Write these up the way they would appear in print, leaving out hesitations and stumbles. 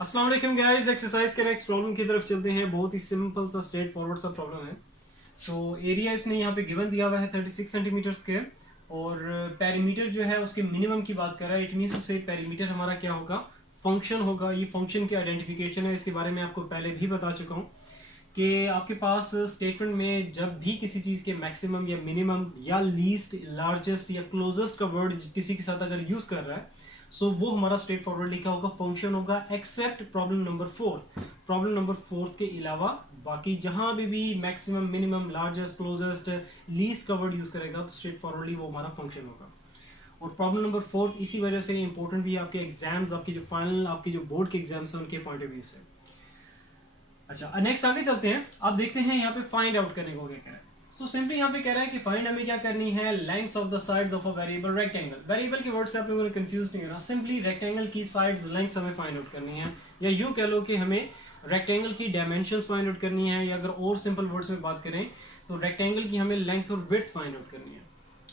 अस्सलाम वालेकुम guys, exercise के नेक्स्ट प्रॉब्लम की तरफ चलते हैं। बहुत ही सिंपल सा स्ट्रेट फॉरवर्ड सा प्रॉब्लम है। सो एरिया इसने यहाँ पे गिवन दिया हुआ है 36 सेंटीमीटर स्क्वायर और पेरीमीटर जो है उसके मिनिमम की बात कर रहा है। इट मीन्स से पेरीमीटर हमारा क्या होगा, फंक्शन होगा। ये फंक्शन की आइडेंटिफिकेशन है, इसके बारे में आपको पहले भी बता चुका हूँ कि आपके पास स्टेटमेंट में जब भी किसी चीज़ के मैक्सिमम या मिनिमम या लीस्ट, लार्जेस्ट या क्लोजेस्ट का वर्ड किसी के साथ अगर यूज़ कर रहा है सो वो हमारा स्ट्रेट फॉरवर्ड लिखा होगा, फंक्शन होगा। Except problem number 4, problem number 4 के अलावा बाकी जहां भी maximum, minimum, largest, closest, least का वर्ड यूज करेगा तो स्ट्रेट फॉरवर्डली वो हमारा फंक्शन होगा। और प्रॉब्लम नंबर 4 इसी वजह से इंपॉर्टेंट भी है आपके एग्जाम्स, आपके जो फाइनल, आपके जो बोर्ड के एग्जाम्स हैं उनके पॉइंट ऑफ व्यू से। अच्छा, नेक्स्ट आगे चलते हैं। आप देखते हैं यहाँ पे फाइंड आउट करने को क्या कह रहा है। सो सिंपली यहाँ पे कह रहा है कि फाइंड हमें क्या करनी है, lengths of the sides of a variable rectangle. Variable के वर्ड से आप लोगों ने कंफ्यूज नहीं होना, सिंपली रेक्टेंगल की साइड्स, लेंथ्स हमें फाइंड आउट करनी है, या यूं कह लो कि हमें रेक्टेंगल की डायमेंशंस फाइंड आउट करनी है, या अगर और सिंपल वर्ड्स में बात करें तो रेक्टेंगल की हमें लेंथ और विड्थ फाइंड आउट करनी है।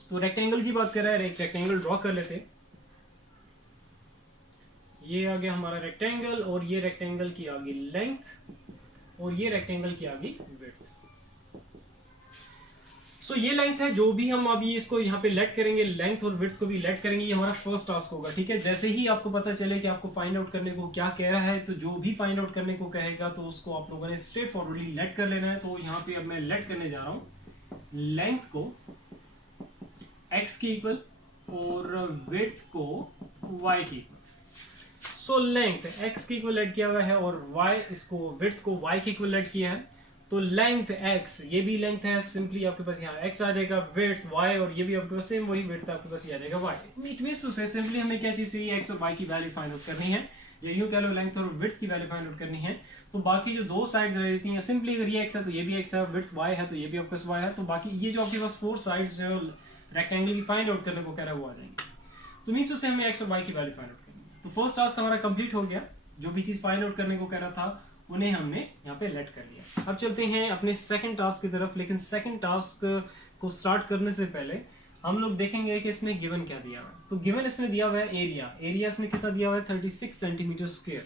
तो रेक्टेंगल की बात कर रहा है, एक रेक्टेंगल ड्रॉ कर लेते। ये आ गया हमारा रेक्टेंगल और ये रेक्टेंगल की आ गई लेंथ और ये रेक्टेंगल की आ गई विड्थ। सो ये लेंथ है, जो भी हम अभी इसको यहाँ पे लेट करेंगे, लेंथ और विड्थ को भी लेट करेंगे, ये हमारा फर्स्ट टास्क होगा। ठीक है, जैसे ही आपको पता चले कि आपको फाइंड आउट करने को क्या कह रहा है तो जो भी फाइंड आउट करने को कहेगा तो उसको आप लोगों ने स्ट्रेट फॉरवर्डली लेट कर लेना है। तो यहाँ पे अब मैं लेट करने जा रहा हूँ लेंथ को x के इक्वल और विड्थ को y के इक्वल। सो लेंथ x के इक्वल लेट किया हुआ है और y, इसको विड्थ को y के इक्वल लेट किया है। तो लेंथ x, ये भी लेंथ है, सिंपली आपके पास यहाँ x आ जाएगा, विड्थ y, और ये भी आपके पास सेम वही विड्थ आपके पास ये आ जाएगा y। इट मींस टू से सिंपली हमें क्या चीज चाहिए, x और y की वैल्यू फाइंड आउट करनी है, या यूं कह लो लेंथ और विड्थ की वैल्यू फाइंड आउट करनी है। तो बाकी जो दो साइड्स रहती हैं, सिंपली अगर ये x है तो ये भी x है, विड्थ y है तो ये भी आपके पास y है, तो बाकी ये जो आपके पास 4 साइड्स जो रेक्टेंगल की फाइंड आउट करने को कह रहा है वो आ जाएंगे। तो मींस टू से हमें x और y की वैल्यू फाइंड आउट करनी है। तो फर्स्ट टास्क हमारा कंप्लीट हो गया, जो भी चीज फाइंड आउट करने को कह रहा था उन्हें हमने यहाँ पे लेट कर लिया। अब चलते हैं अपने सेकंड टास्क की तरफ, लेकिन सेकंड टास्क को स्टार्ट करने से पहले हम लोग देखेंगे कि इसने गिवन क्या दिया हुआ है। तो गिवन इसने दिया हुआ है एरिया। एरिया इसने कितना दिया हुआ है, 36 centimetre square.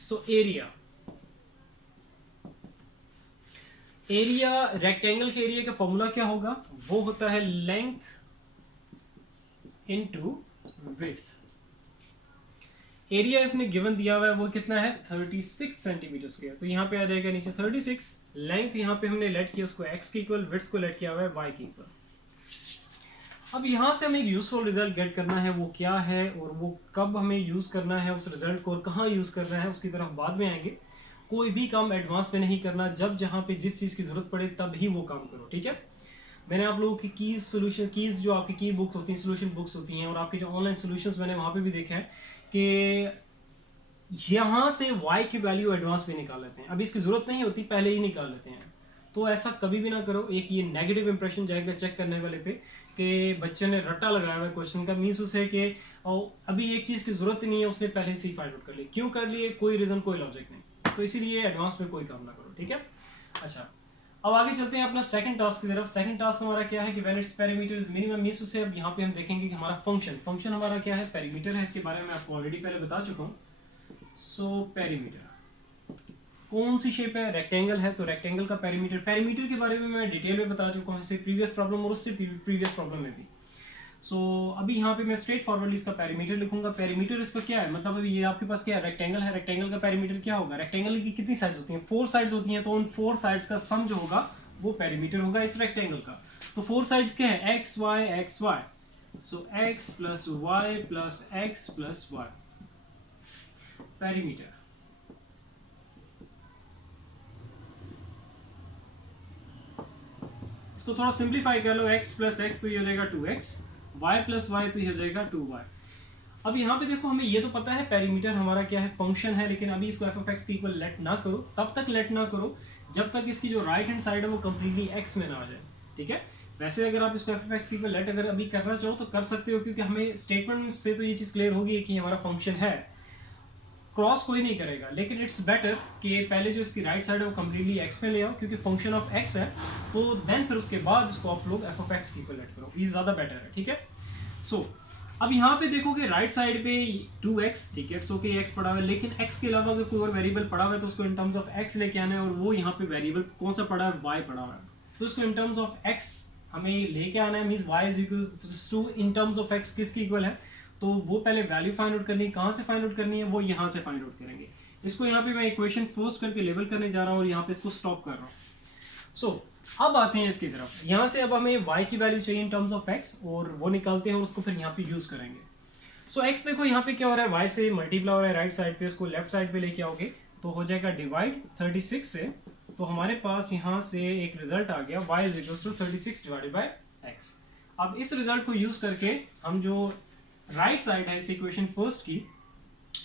So area rectangle के एरिया का फॉर्मूला क्या होगा, वो होता है लेंथ इनटू विड्थ। एरिया इसने गिवन दिया हुआ है वो कितना है, 36 सेंटीमीटर स्क्वायर। तो यहाँ पे आ जाएगा नीचे 36, लेंथ यहाँ पे हमने लेट किया उसको x के इक्वल, विड्थ को लेट किया हुआ है y के इक्वल। अब यहाँ से हमें एक यूजफुल रिजल्ट गेट करना है, वो क्या है और वो कब हमें यूज करना है उस रिजल्ट को, और कहाँ यूज करना है उसकी तरफ बाद में आएंगे। कोई भी काम एडवांस में नहीं करना, जब जहाँ पे जिस चीज़ की जरूरत पड़े तब ही वो काम करो। ठीक है, मैंने आप लोगों की कीज सोल्यूशन, कीज जो आपकी की बुक्स होती हैं, सोल्यूशन बुक्स होती हैं, और आपके जो ऑनलाइन सोल्यूशंस मैंने वहाँ पे भी देखा है कि यहाँ से y की वैल्यू एडवांस में निकाल लेते हैं। अभी इसकी जरूरत नहीं होती, पहले ही निकाल लेते हैं। तो ऐसा कभी भी ना करो, एक ये नेगेटिव इंप्रेशन जाएगा चेक करने वाले पे कि बच्चे ने रट्टा लगाया हुआ है क्वेश्चन का। मीन्स उसे कि अभी एक चीज़ की जरूरत ही नहीं है, उसने पहले से ही फाइंड आउट कर ली। क्यों कर लिए, कोई रीजन, कोई लॉजिक नहीं। तो इसीलिए एडवांस में कोई काम ना करो। ठीक है, अच्छा अब आगे चलते हैं अपना सेकंड टास्क की तरफ। सेकंड टास्क हमारा क्या है कि when its perimeter is minimum, means उसे अब यहाँ पे हम देखेंगे कि हमारा फंक्शन हमारा क्या है, पेरीमीटर है। इसके बारे में आपको ऑलरेडी पहले बता चुका हूँ। सो पेरीमीटर कौन सी शेप है, रेक्टेंगल है, तो रेक्टेंगल का पेरीमीटर के बारे में मैं डिटेल में बता चुका हूँ, इससे प्रीवियस प्रॉब्लम और उससे प्रीवियस प्रॉब्लम में भी। सो अभी यहाँ पे मैं स्ट्रेट फॉरवर्ड इसका पेरीमीटर लिखूंगा। पेरीमीटर इसका क्या है, मतलब अभी ये आपके पास क्या है, रेक्टेंगल है, रेक्टेंगल का पेरीमीटर क्या होगा, रेक्टेंगल की कितनी साइड्स होती हैं, 4 साइड्स होती हैं, तो उन 4 साइड्स का सम जो होगा वो पेरीमीटर होगा इस रेक्टेंगल का। तो 4 साइड्स क्या है, x y, so x plus y plus x plus y perimeter. इसको थोड़ा सिंप्लीफाई कर लो, x प्लस एक्स तो ये हो जाएगा 2x, y प्लस वाई तो ये हो जाएगा 2y। अब यहाँ पे देखो, हमें ये तो पता है पेरीमीटर हमारा क्या है, फंक्शन है, लेकिन अभी इसको f(x) के इक्वल लेट ना करो, तब तक लेट ना करो जब तक इसकी जो राइट हैंड साइड है वो कंप्लीटली x में ना आ जाए। ठीक है, वैसे अगर आप इसको f(x) के इक्वल लेट अगर अभी करना चाहो तो कर सकते हो, क्योंकि हमें स्टेटमेंट से तो ये चीज़ क्लियर होगी कि हमारा फंक्शन है, क्रॉस कोई नहीं करेगा। लेकिन इट्स बेटर कि पहले जो इसकी राइट साइड है वो कम्प्लीटली x में ले आओ, क्योंकि फंक्शन ऑफ x है, तो देन फिर उसके बाद इसको आप लोग f(x) की इक्वल लेट करो, ये ज़्यादा बेटर है। ठीक है, सो अब यहाँ पे देखोगे राइट साइड पे 2x, ठीक है, सो के x पड़ा हुआ है, लेकिन x के अलावा अगर कोई और वेरिएबल पड़ा हुआ है तो उसको इन टर्म्स ऑफ x लेके आना है, और वो यहाँ पे वेरिएबल कौन सा पड़ा है, y पड़ा हुआ है, तो उसको इन टर्म्स ऑफ x हमें लेके आना है। Means y is equal to in terms of x किसके इक्वल है, तो वो पहले वैल्यू फाइंड आउट करनी है। कहाँ से फाइंड आउट करनी है, वो यहाँ से फाइंड आउट करेंगे। इसको यहाँ पे मैं इक्वेशन फोर्स करके लेबल करने जा रहा हूँ और यहाँ पे इसको स्टॉप कर रहा हूँ। सो अब आते हैं इसकी तरफ। यहाँ से अब हमें y की वैल्यू चाहिए इन टर्म्स ऑफ x, और वो निकालते हैं और उसको फिर यहाँ पे यूज करेंगे। सो x देखो यहाँ पे क्या हो रहा है, y से मल्टीप्लाई हो रहा है राइट साइड पे, इसको लेफ्ट साइड पे लेके आओगे तो हो जाएगा डिवाइड 36 से, तो हमारे पास यहाँ से एक रिजल्ट आ गया y is equal to 36 divided by x। अब इस रिजल्ट को यूज करके हम जो राइट साइड है इस इक्वेशन फर्स्ट की,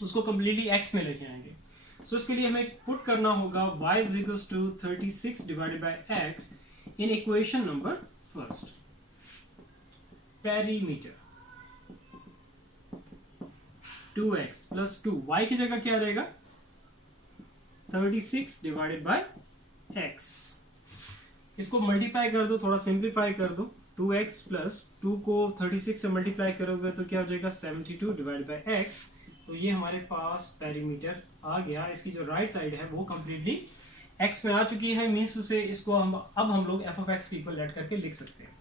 उसको कम्प्लीटली x में लेके आएंगे। सो इसके लिए हमें पुट करना होगा y is equal to 36 divided by x in equation number first. Perimeter 2x plus 2, y की जगह क्या रहेगा 36 डिवाइडेड बाय x। इसको मल्टीप्लाई कर दो, थोड़ा सिंप्लीफाई कर दो, 2x प्लस 2 को 36 से मल्टीप्लाई करोगे तो क्या हो जाएगा 72 डिवाइड बाय x। तो ये हमारे पास पेरीमीटर आ गया। इसकी जो राइट साइड है वो कम्प्लीटली x में आ चुकी है। मीन्स उसे इसको हम लोग f ऑफ x के इक्वल लेट करके लिख सकते हैं।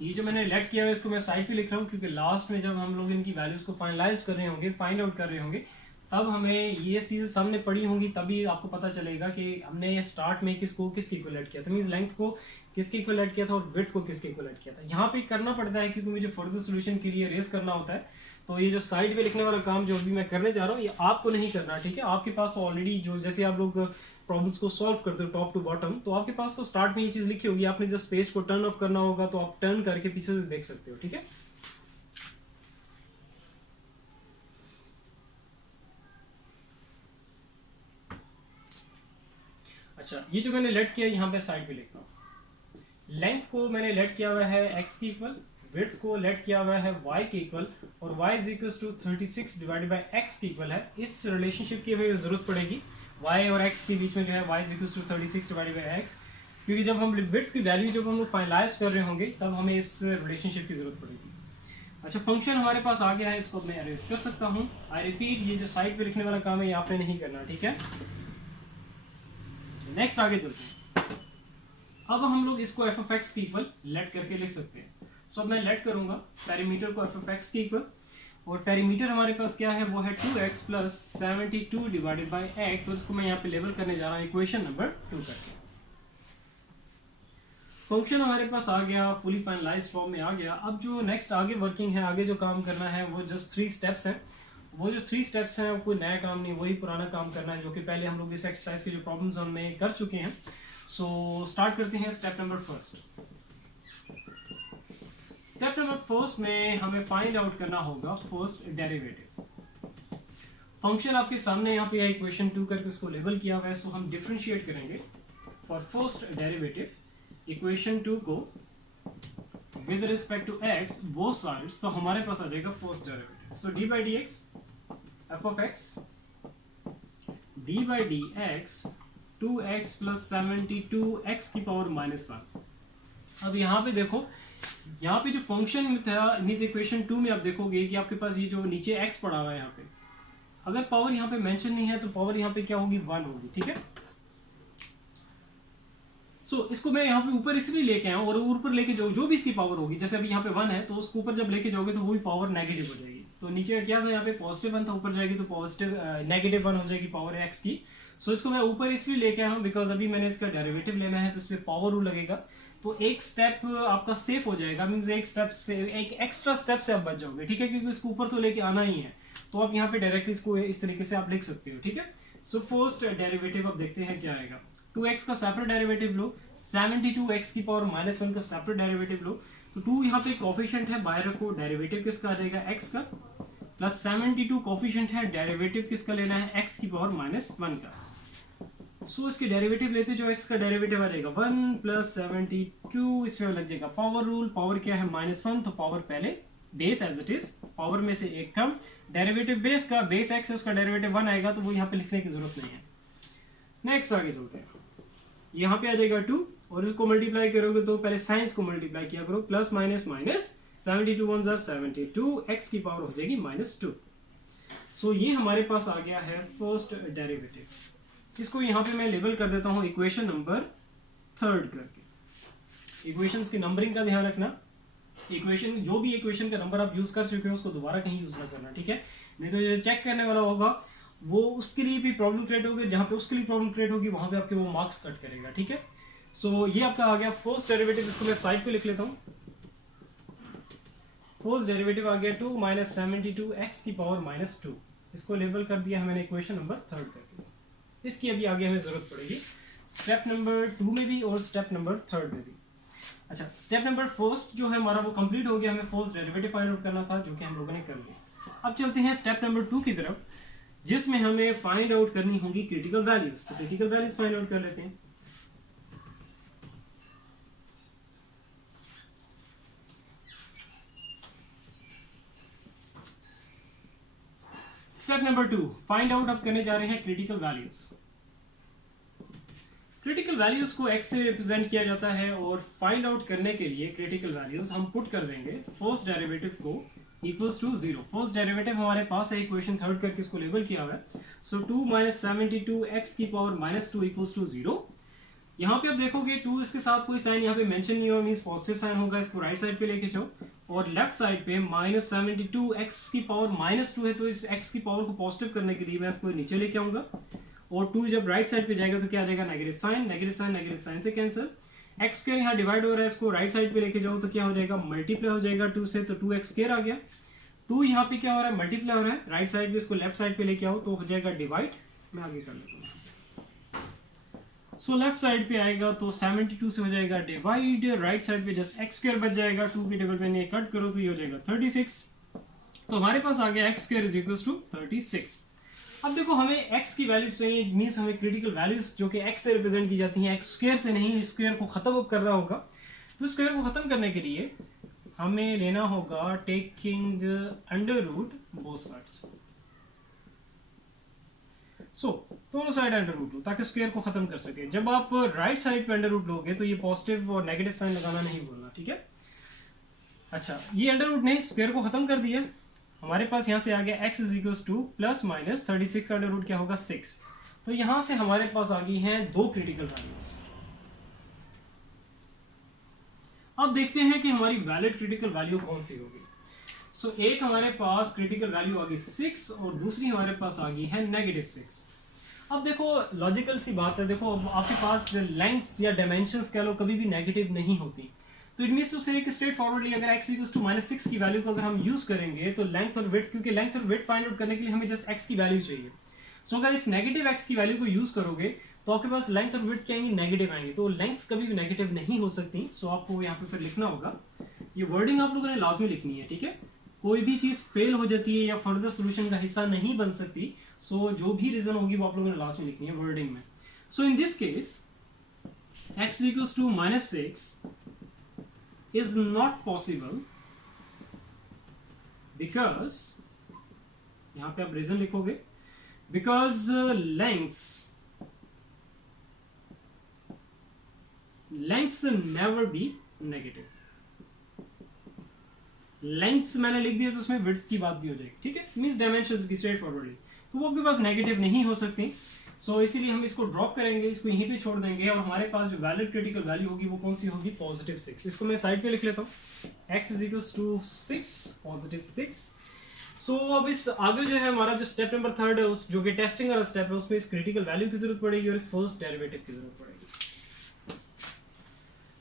ये जो मैंने लेट किया है इसको मैं साइड पे लिख रहा हूँ, क्योंकि लास्ट में जब हम लोग इनकी वैल्यूज को फाइनलाइज कर रहे होंगे, फाइंड आउट कर रहे होंगे, तब हमें ये चीज़ें सामने पड़ी होंगी, तभी आपको पता चलेगा कि हमने ये स्टार्ट में किसके इक्वल किया था, मींस लेंथ को किसके इक्वल किया था और विड्थ को किसके इक्वल किया था। यहाँ पे करना पड़ता है क्योंकि मुझे फर्दर सोल्यूशन के लिए रेस करना होता है। तो ये जो साइड पे लिखने वाला काम जो अभी मैं करने जा रहा हूँ, ये आपको नहीं करना, ठीक है। आपके पास तो ऑलरेडी जो जैसे आप लोग प्रॉब्लम्स को सॉल्व करते हो टॉप टू बॉटम, तो आपके पास तो स्टार्ट में ये चीज़ लिखी होगी, आपने जस्ट पेज को टर्न ऑफ करना होगा, तो आप टर्न करके पीछे से देख सकते हो, ठीक है। अच्छा, ये जो मैंने लेट किया यहाँ पे साइड पे लिखता हूँ। लेंथ को मैंने लेट किया हुआ है x के इक्वल, विड्थ को लेट किया हुआ है y के इक्वल, और y is equal to 36 divided by x के इक्वल है। इस रिलेशनशिप की हमें जरूरत पड़ेगी y और x के बीच में जो है y is equal to 36 divided by x, क्योंकि जब हम विड्थ की वैल्यू जब हम लोग फाइनलाइज कर रहे होंगे तब हमें इस रिलेशनशिप की जरूरत पड़ेगी। अच्छा, फंक्शन हमारे पास आ गया है, इसको मैं अरेज कर सकता हूँ। आई रिपीट, ये जो साइड पे लिखने वाला काम है ये आपने नहीं करना, ठीक है। नेक्स्ट आगे चलते हैं। अब हम लोग इसको f ऑफ x के इक्वल लेट करके लिख सकते हैं। सो अब मैं लेट करूंगा पेरीमीटर को f ऑफ x के इक्वल, और पेरीमीटर हमारे पास क्या है, वो है 2x plus 72 divided by x, और इसको मैं यहाँ पे लेबल करने जा रहा हूँ इक्वेशन नंबर 2 करके। फंक्शन हमारे पास आ गया, फुली फाइनलाइज्ड फॉर्म में आ गया। अब जो नेक्स्ट आगे वर्किंग है, आगे जो काम करना है वो जस्ट 3 स्टेप्स हैं। वो जो 3 स्टेप्स हैं कोई नया काम नहीं, वही पुराना काम करना है जो कि पहले हम लोग इस एक्सरसाइज के जो प्रॉब्लम्स हमने कर चुके हैं। सो स्टार्ट करते हैं step number first. Step number first में हमें फाइंड आउट करना होगा फर्स्ट डेरिवेटिव। फंक्शन आपके सामने यहाँ पे है इक्वेशन 2 करके उसको लेबल किया हुआ है। सो हम डिफरेंशिएट करेंगे फॉर फर्स्ट डेरिवेटिव इक्वेशन 2 को with respect to x both sides, तो हमारे पास आ जाएगा first derivative. So d by d x f of x d by d x 2x plus 72 x की पावर -1। अब यहाँ पे देखो, यहाँ पे जो फंक्शन में था मींस इक्वेशन 2 में आप देखोगे कि आपके पास ये जो नीचे x पड़ा हुआ है, यहाँ पे अगर पावर यहाँ पे मेंशन नहीं है तो पावर यहाँ पे क्या होगी, 1 होगी, ठीक है। सो इसको मैं यहाँ पे ऊपर इसलिए लेके आया हूँ, और ऊपर लेके जो भी इसकी पावर होगी, जैसे अभी यहाँ पे 1 है तो उसको ऊपर जब लेके जाओगे तो वही पावर नेगेटिव हो जाएगी। तो नीचे क्या था, यहाँ पे पॉजिटिव 1 था, ऊपर जाएगी तो पॉजिटिव नेगेटिव 1 हो जाएगी पावर x की। सो इसको मैं ऊपर इसलिए लेके आया हूँ बिकॉज अभी मैंने इसका डेरिवेटिव लेना है, तो इस पर पावर रूल लगेगा, तो एक स्टेप आपका सेफ हो जाएगा। मीन्स एक स्टेप से, एक एक्स्ट्रा स्टेप से आप बच जाओगे, ठीक है, क्योंकि इसको ऊपर तो लेके आना ही है। तो आप यहाँ पे डायरेक्टली इसको इस तरीके से आप लिख सकते हो, ठीक है। सो फर्स्ट डेरिवेटिव अब देखते हैं क्या आएगा। 2x का सेपरेट डेरिवेटिव लो, 72x की पावर -1 का सेपरेट डेरिवेटिव लो। तो 2 यहाँ पे कोफिशिएंट है, बाहर रखो, डेरिवेटिव किसका आ जाएगा, x का, प्लस 72 कोफिशिएंट है, डेरिवेटिव किसका लेना है, x की पावर -1 का। सो इसके डेरिवेटिव लेते जो x का डेरिवेटिव आ जाएगा 1 प्लस 72, इसमें लग जाएगा पावर रूल। पावर क्या है, -1, तो पावर पहले base as it is, power में से एक कम, डेरिवेटिव बेस का, बेस x है उसका डेरिवेटिव 1 आएगा, तो वो यहाँ पे लिखने की जरूरत नहीं है। नेक्स्ट आगे चलते हैं। यहाँ पे आ जाएगा 2 और इसको मल्टीप्लाई करोगे तो पहले साइंस को मल्टीप्लाई किया करो, प्लस माइनस माइनस 72 1 72, एक्स की पावर हो जाएगी -2। सो ये हमारे पास आ गया है फर्स्ट डेरिवेटिव। इसको यहाँ पे मैं लेबल कर देता हूँ इक्वेशन नंबर 3 करके। इक्वेशंस की नंबरिंग का ध्यान रखना, इक्वेशन जो भी इक्वेशन का नंबर आप यूज कर चुके हो उसको दोबारा कहीं यूज ना करना, ठीक है? नहीं तो जो चेक करने वाला होगा वो उसके लिए भी प्रॉब्लम क्रिएट होगी, जहां पे उसके लिए प्रॉब्लम क्रिएट होगी वहां पे आपके वो मार्क्स कट करेगा, ठीक है? सो ये आपका आ गया फर्स्ट डेरिवेटिव। इसको मैं साइड पे लिख लेता हूँ। फर्स्ट डेरिवेटिव आ गया 2 - 72 एक्स की पावर -2। इसको लेबल कर दिया है मैंने इक्वेशन नंबर 3 करके। इसकी अभी आगे हमें जरूरत पड़ेगी स्टेप नंबर 2 में भी और स्टेप नंबर 3 में भी। अच्छा, स्टेप नंबर फर्स्ट जो है हमारा वो कंप्लीट हो गया, हमें फर्स्ट डेरिवेटिव फाइंड आउट करना था जो कि हम लोगों ने कर लिया। अब चलते हैं स्टेप नंबर 2 की तरफ, जिसमें हमें फाइंड आउट करनी होगी क्रिटिकल वैल्यूज। तो क्रिटिकल वैल्यूज फाइंड आउट कर लेते हैं। स्टेप नंबर 2 फाइंड आउट, अब करने जा रहे हैं क्रिटिकल वैल्यूज। क्रिटिकल वैल्यूज को x से रिप्रेजेंट किया जाता है और फाइंड आउट करने के लिए क्रिटिकल वैल्यूज हम पुट कर देंगे फर्स्ट डेरिवेटिव को इक्वल्स टू 0। फर्स्ट डेरिवेटिव हमारे पास है इक्वेशन 3 करके इसको लेबल किया हुआ है। सो 2 - 72 एक्स की पावर -2 इक्वल्स टू 0। यहाँ पे आप देखोगे 2 इसके साथ कोई साइन यहाँ पे मेंशन नहीं हुआ, मींस पॉजिटिव साइन होगा। इसको राइट साइड पे लेके जाओ और लेफ्ट साइड पे -72 एक्स की पावर -2 है, तो इस एक्स की पावर को पॉजिटिव करने के लिए मैं इसको नीचे लेके आऊंगा और 2 जब राइट साइड पे जाएगा तो क्या आ जाएगा, नेगेटिव साइन। नेगेटिव साइन से कैंसिल। एक्स स्क्वायर यहाँ डिवाइड हो रहा है, इसको राइट साइड पे लेके जाओ तो क्या हो जाएगा, मल्टीप्लाई हो जाएगा 2 से, तो 2x स्क्वायर आ गया। 2 यहाँ पे क्या हो रहा है, मल्टीप्लाई हो रहा है, राइट साइड पे इसको लेफ्ट साइड पे लेके आओ तो हो जाएगा डिवाइड। मैं आगे कर लेता हूँ। सो लेफ्ट साइड पे आएगा तो 72 से हो जाएगा डिवाइड, राइट साइड पे जस्ट एक्स स्क्वायर बच जाएगा, 2 के टेबल पे नहीं कट करो तो ये हो जाएगा 36। तो हमारे पास आ गया x square is equal to 36। अब देखो हमें x की वैल्यूज चाहिए, मींस हमें क्रिटिकल वैल्यूज जो कि x से रिप्रेजेंट की जाती हैं, x स्क्वायर से नहीं, स्क्वायर को खत्म करना होगा। तो स्क्वायर को खत्म करने के लिए हमें लेना होगा taking under root both sides. So दोनों साइड अंडर रूट लो ताकि स्क्वायर को खत्म कर सके। जब आप राइट साइड पे अंडर रूट लोगे तो ये पॉजिटिव और नेगेटिव साइन लगाना नहीं भूलना, ठीक है? अच्छा, ये अंडर रूट ने स्क्वायर को खत्म कर दिया। हमारे पास यहाँ से आ गया x इज इक्वल टू ±36 का अंडर रूट क्या होगा 6। तो यहाँ से हमारे पास आ गई हैं 2 क्रिटिकल वैल्यूज। अब देखते हैं कि हमारी वैलिड क्रिटिकल वैल्यू कौन सी होगी। सो एक हमारे पास क्रिटिकल वैल्यू आ गई 6 और दूसरी हमारे पास आ गई है -6। अब देखो लॉजिकल सी बात है, देखो आपके पास लेंथ्स या डायमेंशंस कह लो कभी भी नेगेटिव नहीं होती। तो इट मींस टू से स्ट्रेट फॉरवर्डली अगर x इक्वल्स टू -6 की वैल्यू को अगर हम यूज करेंगे तो लेंथ और विड्थ, क्योंकि लेंथ और विड्थ फाइंड आउट करने के लिए हमें जस्ट x की वैल्यू चाहिए। सो अगर इस नेगेटिव x की वैल्यू को यूज करोगे तो आपके पास लेंथ और विड्थ क्या आएंगी, नेगेटिव आएंगे। तो लेंथ्स कभी भी नेगेटिव नहीं हो सकती। सो आपको यहाँ पे फिर लिखना होगा, ये वर्डिंग आप लोगों ने लाजमी लिखनी है, ठीक है? कोई भी चीज फेल हो जाती है या फर्दर सोल्यूशन का हिस्सा नहीं बन सकती, सो जो भी रीजन होगी वो आप लोगों ने लाजमी लिखनी है वर्डिंग में। So in this case x equals to -6 is not possible because, यहां पे आप रीजन लिखोगे, because lengths never be negative। Lengths मैंने लिख दिया तो उसमें विड्थ की बात भी हो जाएगी, ठीक है? मींस डायमेंशंस की स्ट्रेट फॉरवर्डली, तो वो आपके पास नेगेटिव नहीं हो सकती। सो इसीलिए हम इसको ड्रॉप करेंगे, इसको यहीं पे छोड़ देंगे और हमारे पास जो वैलिड क्रिटिकल वैल्यू होगी वो कौन सी होगी, +6। इसको मैं साइड पे लिख लेता हूँ, x इज इक्वल्स टू 6 +6। सो अब इस आगे जो है हमारा जो स्टेप नंबर 3 है, उस जो कि टेस्टिंग वाला स्टेप है, उसमें इस क्रिटिकल वैल्यू की जरूरत पड़ेगी और इस फर्स्ट डेरिवेटिव की जरूरत पड़ेगी,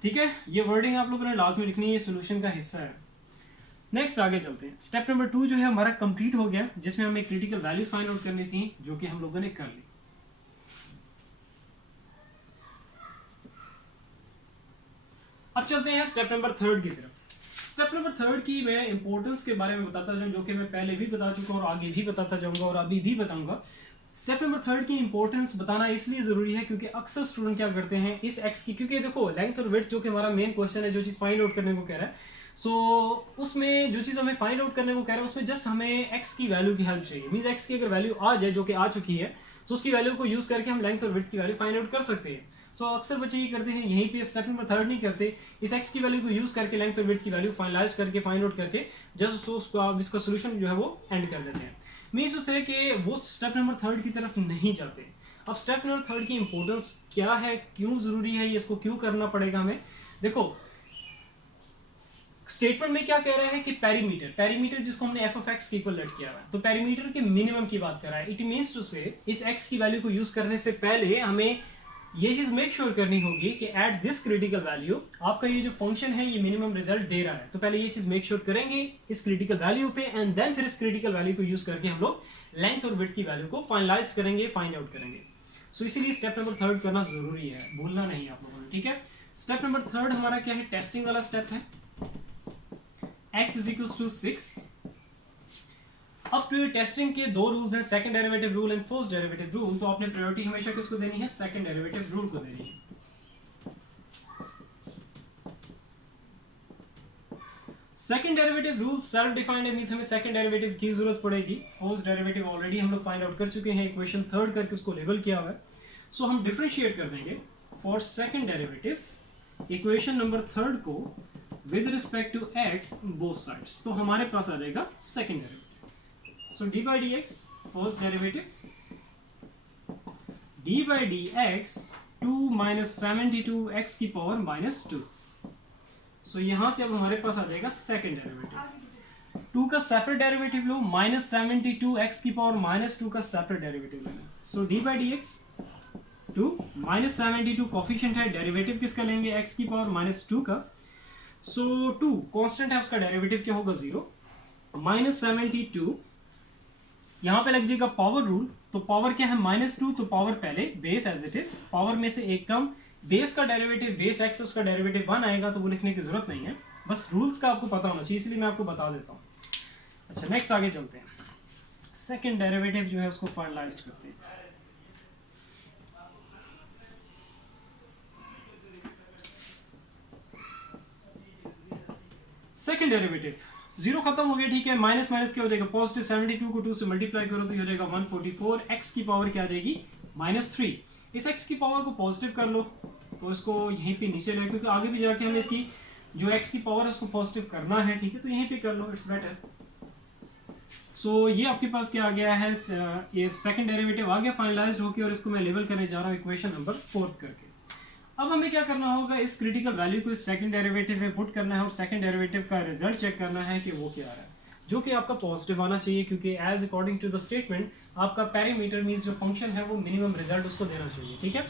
ठीक है? ये वर्डिंग आप लोगों ने लाजमी लिखनी है, सोल्यूशन का हिस्सा है। नेक्स्ट आगे चलते हैं। स्टेप नंबर 2 जो है हमारा कंप्लीट हो गया, जिसमें हमें क्रिटिकल वैल्यूज फाइंड आउट करनी थी जो कि हम लोगों ने कर ली। अब चलते हैं स्टेप नंबर 3 की तरफ। स्टेप नंबर 3 की मैं इंपॉर्टेंस के बारे में बताता जाऊँ, जो कि मैं पहले भी बता चुका हूँ और आगे भी बताता जाऊंगा और अभी भी बताऊंगा। स्टेप नंबर 3 की इंपॉर्टेंस बताना इसलिए जरूरी है क्योंकि अक्सर स्टूडेंट क्या करते हैं इस एक्स की, क्योंकि देखो लेंथ और विड्थ जो कि हमारा मेन क्वेश्चन है, जो चीज फाइंड आउट करने को कह रहा है, सो उसमें जो चीज हमें फाइंड आउट करने को कह रहा है उसमें जस्ट हमें एक्स की वैल्यू की हेल्प चाहिए। मींस एक्स की अगर वैल्यू आ जाए, जो कि आ चुकी है, तो उसकी वैल्यू को यूज करके हम लेंथ और विड्थ की वैल्यू फाइंड आउट कर सकते हैं। सो अक्सर बच्चे ये करते हैं, यहीं पे स्टेप नंबर 3 नहीं करते, इस एक्स की वैल्यू को यूज करके लेंथ और विड्थ की वैल्यू फाइनलाइज करके फाइंड आउट करके जस्ट उसको इसका सोल्यूशन जो है वो एंड कर देते हैं। मीन्स उससे कि वो स्टेप नंबर 3 की तरफ नहीं जाते। अब स्टेप नंबर 3 की इंपॉर्टेंस क्या है, क्यों जरूरी है, ये इसको क्यों करना पड़ेगा हमें। देखो स्टेटमेंट में क्या कह रहा है कि पेरीमीटर जिसको हमने एफ ऑफ एक्स के इक्वल लेट किया है, तो पेरीमीटर के मिनिमम की बात कर रहा है। इट मींस टू से इस एक्स की वैल्यू को यूज करने से पहले हमें ये चीज मेक श्योर करनी होगी कि एट दिस क्रिटिकल वैल्यू आपका ये जो फंक्शन है ये मिनिमम रिजल्ट दे रहा है। तो पहले ये चीज मेक श्योर करेंगे इस क्रिटिकल वैल्यू पे, एंड देन फिर इस क्रिटिकल वैल्यू को यूज करके हम लोग लेंथ और विड्थ की वैल्यू को फाइनलाइज करेंगे, फाइंड आउट करेंगे। सो इसीलिए स्टेप नंबर 3 करना जरूरी है, भूलना नहीं आप लोगों ने, ठीक है। स्टेप नंबर 3 हमारा क्या है, टेस्टिंग वाला स्टेप है। x is equals to 6। अब टू टेस्टिंग के दो रूल्स हैं, second derivative rule and first derivative rule. तो आपने प्रायोरिटी हमेशा किसको देनी है, सेकंड डेरिवेटिव रूल को देनी है। Second derivative rule self defined है, मींस हमें सेकंड डेरिवेटिव की जरूरत पड़ेगी। फर्स्ट डेरिवेटिव ऑलरेडी हम लोग फाइंड आउट कर चुके हैं, इक्वेशन 3 करके उसको लेबल किया हुआ है। सो हम डिफरेंशिएट कर देंगे for second derivative equation number 3 को with respect to x both sides. तो हमारे पास आ जाएगा second derivative. So d by d x first derivative, d by d x 2 minus 72 x की पावर माइनस 2। सो यहां से अब हमारे पास आ जाएगा सेकंड डेरिवेटिव। 2 का सेपरेट डेरिवेटिव लो, माइनस 72 एक्स की पावर माइनस 2 का सेपरेट डेरिवेटिव लेना। So d by d x 2 minus 72 coefficient है, डेरिवेटिव किसका लेंगे, एक्स की पावर माइनस 2 का। सो 2 कांस्टेंट है, उसका डेरिवेटिव क्या होगा 0, माइनस 72 यहां पे लग जाएगा पावर रूल। तो पावर क्या है माइनस 2, तो पावर पहले base as it is, power में से एक कम, बेस का डेरिवेटिव बेस एक्स उसका डेरिवेटिव 1 आएगा, तो वो लिखने की जरूरत नहीं है, बस रूल्स का आपको पता होना चाहिए, इसलिए मैं आपको बता देता हूं। अच्छा नेक्स्ट आगे चलते हैं, सेकंड डेरिवेटिव जो है उसको फाइनलाइज करते हैं। सेकंड डेरिवेटिव 0 खत्म हो गया, ठीक है, माइनस माइनस क्या हो जाएगा पॉजिटिव, 72 को 2 से मल्टीप्लाई करो तो ये हो जाएगा 144, एक्स की पावर क्या आ जाएगी माइनस 3। इस एक्स की पावर को पॉजिटिव कर लो, तो इसको यहीं पे नीचे ले, क्योंकि आगे भी जाके हमें इसकी जो एक्स की पावर है उसको पॉजिटिव करना है, ठीक है, तो यहीं पे कर लो, इट्स बेटर। सो ये आपके पास क्या आ गया है, ये सेकंड डेरिवेटिव आ गया फाइनलाइज्ड होके, और इसको मैं लेबल करने जा रहा हूँ इक्वेशन नंबर 4 करके। अब हमें क्या करना होगा, इस क्रिटिकल वैल्यू को इस सेकंड डेरिवेटिव में पुट करना है और सेकंड डेरिवेटिव का रिजल्ट चेक करना है कि वो क्या आ रहा है, जो कि आपका पॉजिटिव आना चाहिए, क्योंकि as according to the statement आपका पेरीमीटर मींस जो फंक्शन है वो मिनिमम रिजल्ट उसको देना चाहिए, ठीक है।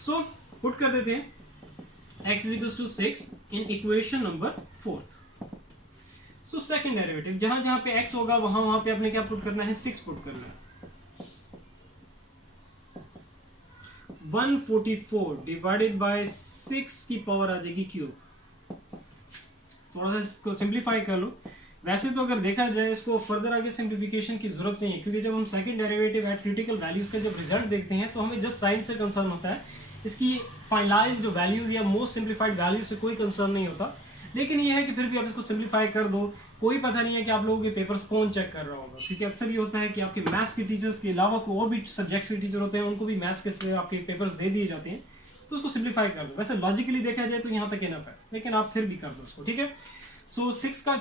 सो पुट कर देते हैं x = 6 इन equation number 4। So second derivative जहां जहां पे x होगा वहां वहां पे आपने क्या पुट करना है, 6 पुट करना है। 144 डिवाइडेड बाय 6 की पावर आ जाएगी क्यूब। थोड़ा सा इसको सिंप्लीफाई कर लो। वैसे तो अगर देखा जाए इसको फर्दर आगे सिंप्लीफिकेशन की जरूरत नहीं है, क्योंकि जब हम second derivative eight critical values का जब रिजल्ट देखते हैं तो हमें जस्ट साइन से कंसर्न होता है, इसकी फाइनलाइज्ड वैल्यूज या मोस्ट सिंप्लीफाइड वैल्यू से कोई कंसर्न नहीं होता। लेकिन ये है कि फिर भी आप इसको सिंप्लीफाई कर दो, कोई पता नहीं है कि आप लोगों के पेपर्स कौन चेक कर रहा होगा, क्योंकि अक्सर ये होता है कि आपके मैथ्स के टीचर्स के अलावा कोई और भी सब्जेक्ट्स के टीचर होते हैं, उनको भी मैथ्स के से आपके पेपर्स दे दिए जाते हैं, तो उसको सिंप्लीफाई कर दो। वैसे लॉजिकली देखा जाए तो यहाँ तक इनफ है, लेकिन आप फिर भी कर दो उसको, ठीक है। सो 6 का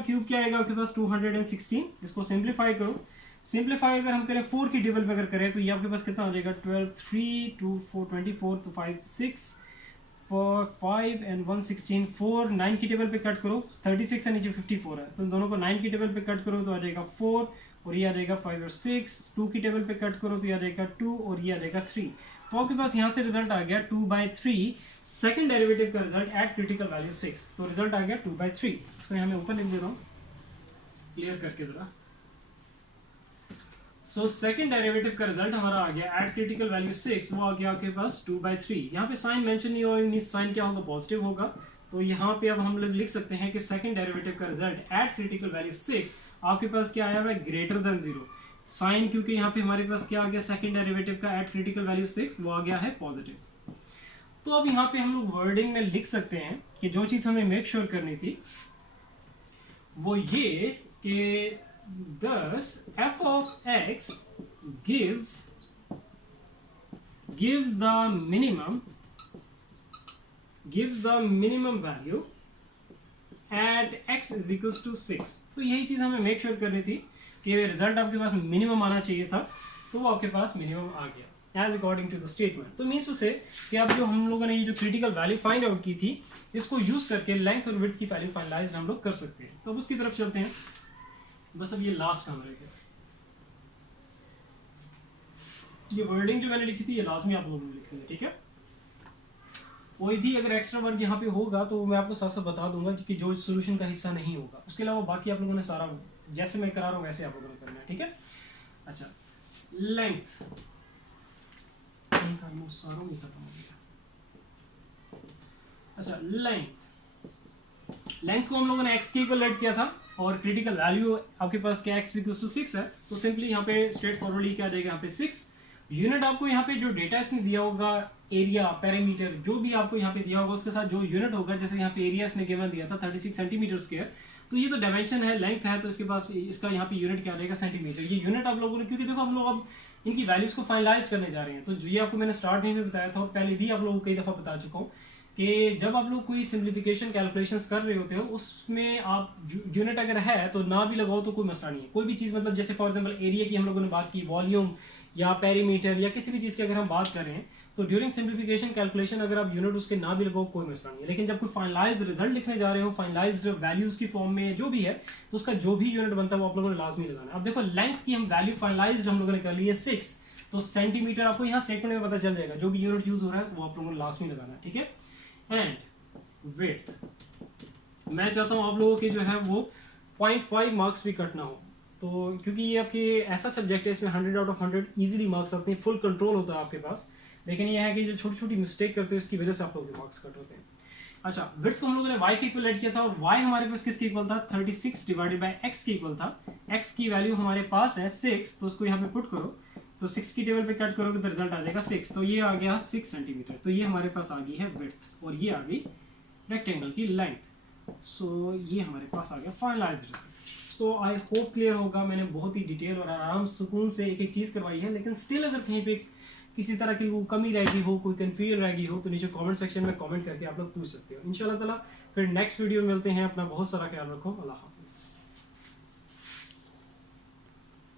क्यूब क्या आएगा आपके पास 216। इसको सिंप्लीफाई करो, सिंप्लीफाई अगर हम करें 4 की टेबल पे अगर करें तो ये आपके पास कितना हो जाएगा 12, 3, 2, 4, 24, तो 5, 6, 4, 5 एंड 116, 4, 9 की टेबल पे कट करो, 36 है नीचे 54 है, तो इन दोनों को 9 की टेबल पे कट करो तो आ जाएगा 4, और ये आ जाएगा 5 और 6, 2 की टेबल पे कट करो तो ये आ जाएगा 2, और ये आ जाएगा 3। तो आपके पास यहाँ से रिजल्ट आ गया 2/3, सेकंड डेरिवेटिव का रिजल्ट एट क्रिटिकल वैल्यू 6, तो रिजल्ट आ गया 2/3। इसको यहाँ मैं ऊपर लिख देता हूँ क्लियर करके जरा। सो सेकंड डेरिवेटिव का रिजल्ट हमारा आ गया एट क्रिटिकल वैल्यू 6, वो आ गया आपके पास 2/3। यहाँ पे साइन मेंशन नहीं होगा, साइन क्या होगा पॉजिटिव होगा, तो यहाँ पे अब हम लोग लिख सकते हैं कि सेकंड डेरिवेटिव का रिजल्ट एट क्रिटिकल वैल्यू 6 आपके पास क्या आया हुआ है ग्रेटर देन 0। साइन क्योंकि यहाँ पे हमारे पास क्या आ गया सेकंड डेरिवेटिव का एट क्रिटिकल वैल्यू 6 वो आ गया है पॉजिटिव। तो अब यहाँ पे हम लोग वर्डिंग में लिख सकते हैं कि जो चीज हमें मेक श्योर करनी थी वो ये कि thus f of x gives gives the minimum value at x is equals to 6। तो यही चीज़ हमें मेक श्योर करनी थी कि रिजल्ट आपके पास मिनिमम आना चाहिए था, तो वो आपके पास मिनिमम आ गया as according to the statement. तो मीन्स उसे कि अब जो हम लोगों ने ये जो क्रिटिकल वैल्यू फाइंड आउट की थी, इसको यूज करके लेंथ और विड्थ की वैल्यू फाइनलाइज हम लोग कर सकते हैं। तो अब उसकी तरफ चलते हैं। बस अब ये लास्ट काम रह गया। ये वर्डिंग जो मैंने लिखी थी ये लाजमी आप लोगों ने लिखनी है, ठीक है। कोई भी अगर एक्स्ट्रा वर्क यहाँ पे होगा तो मैं आपको साथ साथ बता दूंगा कि जो सोल्यूशन का हिस्सा नहीं होगा। उसके अलावा बाकी आप लोगों ने सारा जैसे मैं करा रहा हूँ वैसे आप लोगों ने करना है, ठीक है। अच्छा, लेंथ सारा ही खत्म हो गया। अच्छा, लेंथ को हम लोगों ने x के इक्वल लेट किया था और क्रिटिकल वैल्यू आपके पास क्या x इक्वल टू 6 है, तो सिंपली यहाँ पे स्ट्रेट फॉरवर्डली क्या आ जाएगा, यहाँ पे 6 यूनिट। आपको यहाँ पे जो डेटा इसने दिया होगा, एरिया, पैरामीटर, जो भी आपको यहाँ पे दिया होगा उसके साथ जो यूनिट होगा, जैसे यहाँ पे एरिया इसने गिवन दिया था 36 सेंटीमीटर स्क्वायर, तो ये तो डायमेंशन है, लेंथ है, तो इसके पास इसका यहाँ पे यूनिट क्या आ जाएगा, सेंटीमीटर। ये यूनिट आप लोगों ने, क्योंकि देखो हम लोग अब इनकी वैल्यूज को फाइनलाइज करने जा रहे हैं, तो ये आपको मैंने स्टार्ट में भी बताया था और पहले भी आप लोगों को कई दफ़ा बता चुका हूँ कि जब आप लोग कोई सिंप्लीफिकेशन कैलकुलेशंस कर रहे होते हो उसमें आप यूनिट अगर है तो ना भी लगाओ तो कोई मसला नहीं है। कोई भी चीज़, मतलब जैसे फॉर एग्जांपल एरिया की हम लोगों ने बात की, वॉल्यूम या पेरीमीटर या किसी भी चीज़ की अगर हम बात कर रहे हैं तो ड्यूरिंग सिंप्लीफिकेशन कैलकुलेशन अगर आप यूनिट उसके ना भी लगाओ कोई मसला नहीं है। लेकिन जब कोई फाइनलाइज्ड रिजल्ट लिखने जा रहे हो, फाइनलाइज्ड वैल्यूज की फॉर्म में जो भी है, तो उसका जो भी यूनिट बनता है वो आप लोगों ने लाजमी लगाना है। अब देखो लेंथ की हम वैल्यू फाइनलाइज्ड हम लोगों ने कर ली है 6, तो सेंटीमीटर आपको यहाँ स्टेटमेंट में पता चल जाएगा, जो भी यूनिट यूज हो रहा है तो वो आप लोगों ने लाजमी लगाना है, ठीक है। एंड विड्थ मैं चाहता हूँ आप लोगों के जो है वो 0.5 मार्क्स भी कटना हो, तो क्योंकि ये आपके ऐसा सब्जेक्ट है इसमें 100 आउट ऑफ 100 इजीली मार्क्स आते हैं, फुल कंट्रोल होता है आपके पास। लेकिन ये है कि जो छोटी छोटी मिस्टेक करते हो इसकी वजह से आप लोगों के मार्क्स कट होते हैं। अच्छा, विड्थ को हम लोगों ने y के इक्वल ऐड किया था और y हमारे पास किसके इक्वल था, 36 डिवाइडेड बाय x के इक्वल था। x की वैल्यू हमारे पास है 6, तो उसको यहाँ पे पुट करो, तो 6 की टेबल पे कट करोगे तो रिजल्ट आ जाएगा 6, तो ये आ गया 6 सेंटीमीटर। तो ये हमारे पास आ गई है विड्थ और ये आ गई रेक्टेंगल की लेंथ। सो ये हमारे पास आ गया finalised result. So I hope clear होगा। मैंने बहुत ही डिटेल और आराम सुकून से एक एक चीज़ करवाई है, लेकिन स्टिल अगर कहीं पे किसी तरह की वो कमी रह गई हो, कोई कन्फ्यूजन रह गई हो, तो नीचे कमेंट सेक्शन में कमेंट करके आप लोग पूछ सकते हो। इंशाल्लाह ताला फिर नेक्स्ट वीडियो में मिलते हैं। अपना बहुत सारा ख्याल रखो। अल्लाह हाफ़िज़।